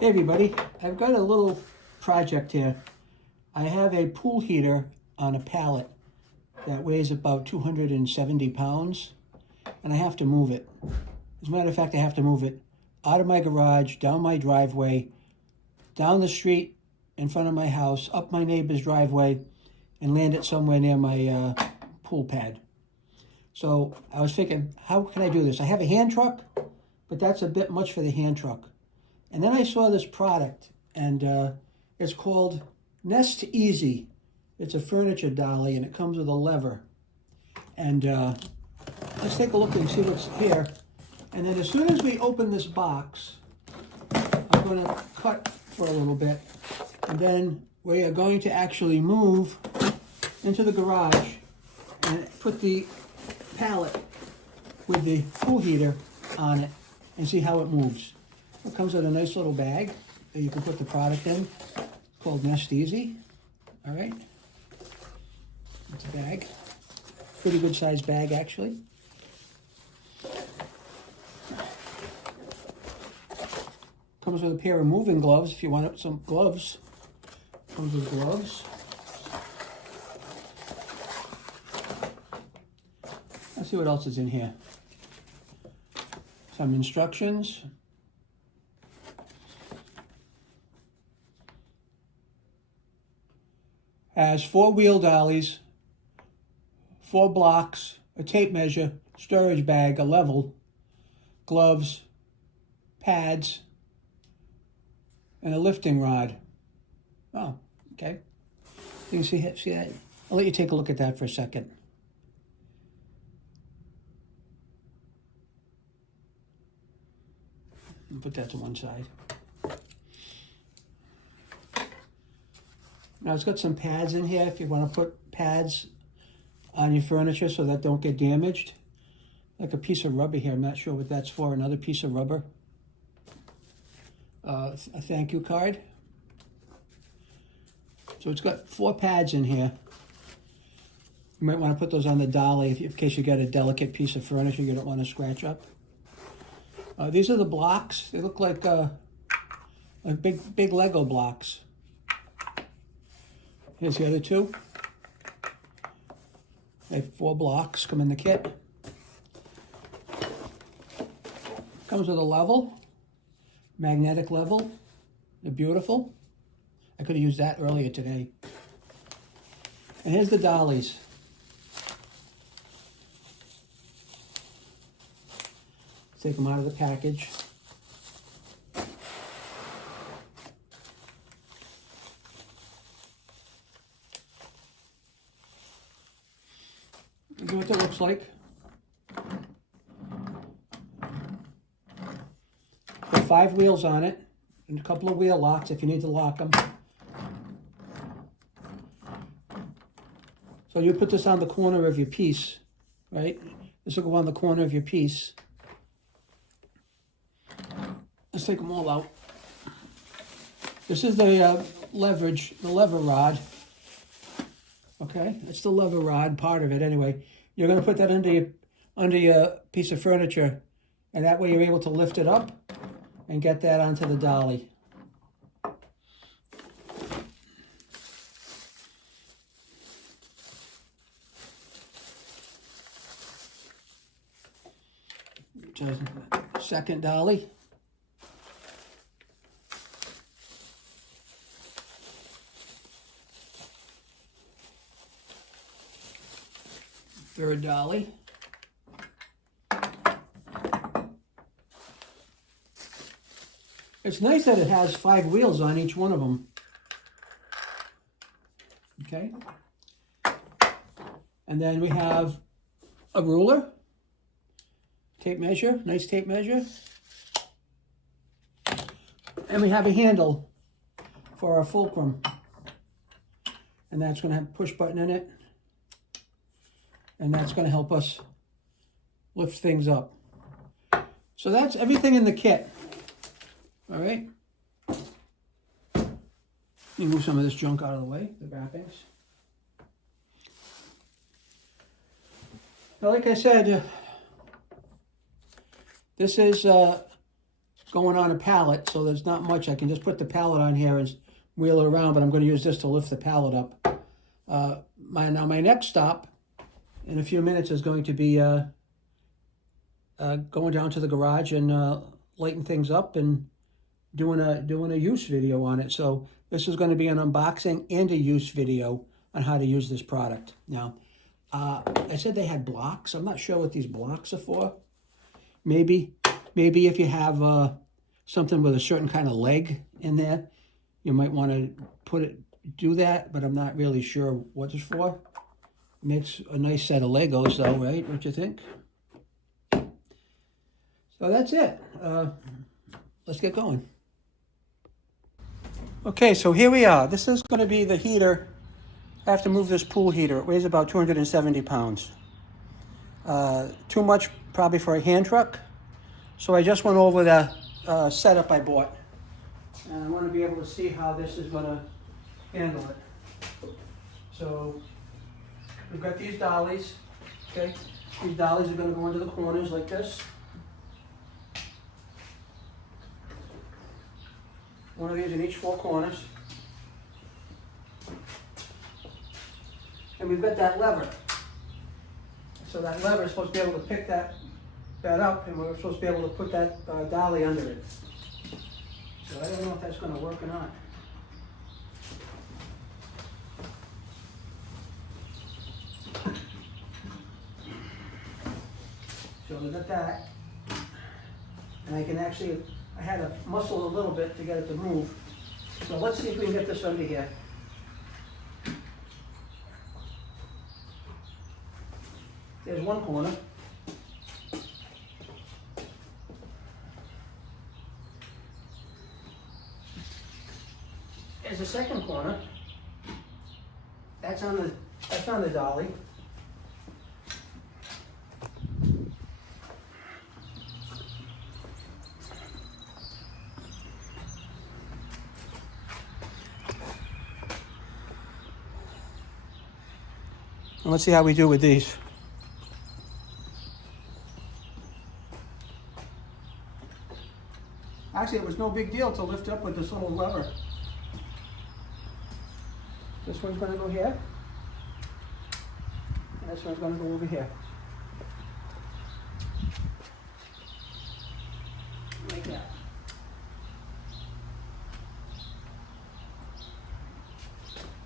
Hey everybody, I've got a little project here. I have a pool heater on a pallet that weighs about 270 pounds, and I have to move it. As a matter of fact, I have to move it out of my garage, down my driveway, down the street in front of my house, up my neighbor's driveway, and land it somewhere near my pool pad. So I was thinking, how can I do this? I have a hand truck, but that's a bit much for the hand truck. And then I saw this product, and it's called NESTEASY. It's a furniture dolly, and it comes with a lever. And let's take a look and see what's here. And then as soon as we open this box, I'm going to cut for a little bit. And then we are going to actually move into the garage and put the pallet with the pool heater on it and see how it moves. It comes with a nice little bag that you can put the product in. It's called NESTEASY. All right. It's a bag. Pretty good sized bag, actually. Comes with a pair of moving gloves if you want some gloves. Comes with gloves. Let's see what else is in here. Some instructions. Has 4 wheel dollies, 4 blocks, a tape measure, storage bag, a level, gloves, pads, and a lifting rod. Oh, okay. You can see that? I'll let you take a look at that for a second. Put that to one side. Now it's got some pads in here if you want to put pads on your furniture so that don't get damaged. Like a piece of rubber here, I'm not sure what that's for, another piece of rubber. A thank you card. So it's got 4 pads in here. You might want to put those on the dolly in case you get a delicate piece of furniture you don't want to scratch up. These are the blocks. They look like big Lego blocks. Here's the other 2. They have 4 blocks, come in the kit. Comes with a level, magnetic level. They're beautiful. I could have used that earlier today. And here's the dollies. Take them out of the package. This is what that looks like. Got 5 wheels on it, and a couple of wheel locks if you need to lock them. So you put this on the corner of your piece, right? This will go on the corner of your piece. Let's take them all out. This is the lever rod. Okay, that's the lever rod, part of it anyway. You're going to put that under your piece of furniture, and that way you're able to lift it up and get that onto the dolly. Second dolly. Third dolly. It's nice that it has 5 wheels on each one of them. Okay. And then we have a ruler, tape measure, nice tape measure. And we have a handle for our fulcrum. And that's going to have a push button in it. And that's going to help us lift things up. So that's everything in the kit. All right. Let me move some of this junk out of the way, the wrappings. Now, like I said, this is going on a pallet, so there's not much. I can just put the pallet on here and wheel it around, but I'm going to use this to lift the pallet up. My next stop in a few minutes is going to be going down to the garage and lighting things up and doing a use video on it. So this is going to be an unboxing and a use video on how to use this product. Now, I said they had blocks. I'm not sure what these blocks are for. Maybe if you have something with a certain kind of leg in there, you might want to do that, but I'm not really sure what it's for. Makes a nice set of Legos though, right? What you think? So that's it. Let's get going. Okay, so here we are. This is going to be the heater. I have to move this pool heater. It weighs about 270 pounds. Too much probably for a hand truck. So I just went over the setup I bought. And I want to be able to see how this is going to handle it. So we've got these dollies. Okay, these dollies are going to go into the corners like this. One of these in each 4 corners. And we've got that lever. So that lever is supposed to be able to pick that up, and we're supposed to be able to put that dolly under it. So I don't know if that's going to work or not. So we got that. And I can actually, I had to muscle a little bit to get it to move. So let's see if we can get this under here. There's one corner. There's a second corner. That's on the dolly. And let's see how we do with these. Actually, it was no big deal to lift up with this little lever. This one's going to go here, and this one's going to go over here. Like that.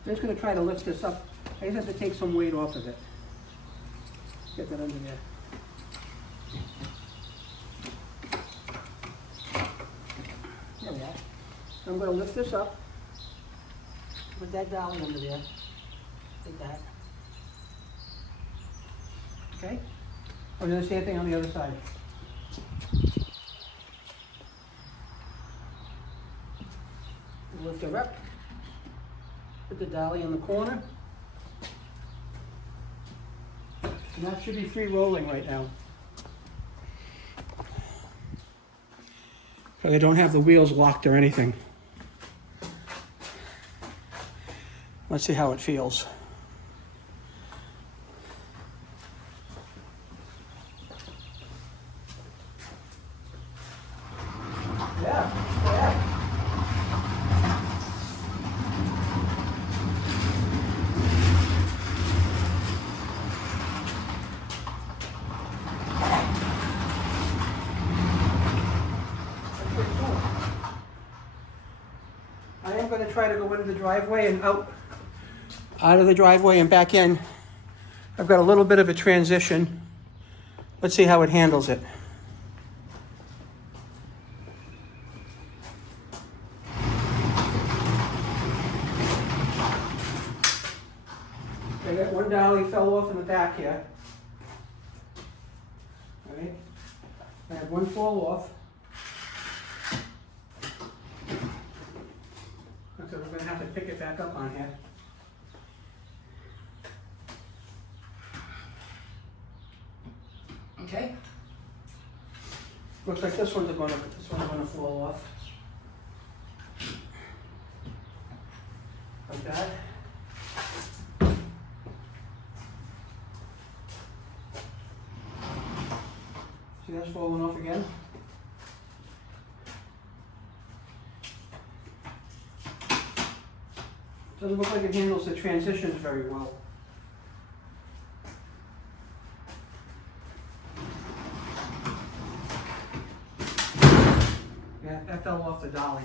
I'm just going to try to lift this up. I just have to take some weight off of it. Get that under there. There we are. I'm going to lift this up. Put that dolly under there. Like that. Okay? I'm going to do the same thing on the other side. Lift her up. Put the dolly in the corner. And that should be free rolling right now. So they don't have the wheels locked or anything. Let's see how it feels. Yeah. I am going to try to go into the driveway and out of the driveway and back in. I've got a little bit of a transition. Let's see how it handles it. I got one dolly fell off in the back here. All right. I had one fall off. So we're going to have to pick it back up on here. Okay. Looks like this one's going to fall off. Like that. See, that's falling off again. Doesn't look like it handles the transitions very well. Yeah, that fell off the dolly.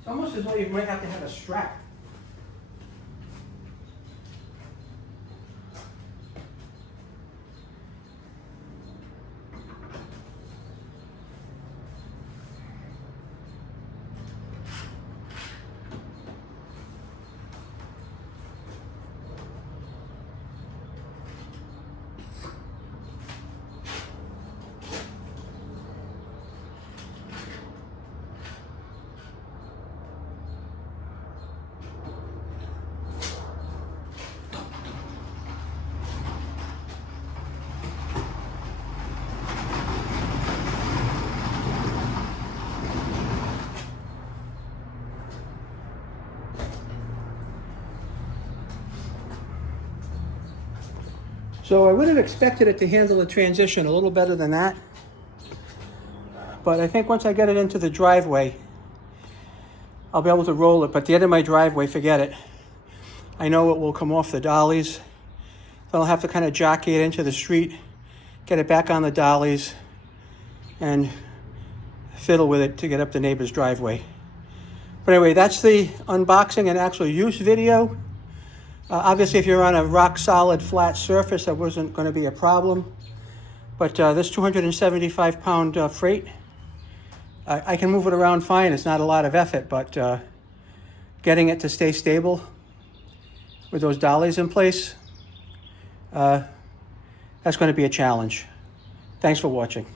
It's almost as though you might have to have a strap. So I would have expected it to handle the transition a little better than that. But I think once I get it into the driveway, I'll be able to roll it. But the end of my driveway, forget it. I know it will come off the dollies. Then I'll have to kind of jockey it into the street, get it back on the dollies, and fiddle with it to get up the neighbor's driveway. But anyway, that's the unboxing and actual use video. Obviously, if you're on a rock-solid flat surface, that wasn't going to be a problem. But this 275-pound freight, I can move it around fine. It's not a lot of effort, but getting it to stay stable with those dollies in place, that's going to be a challenge. Thanks for watching.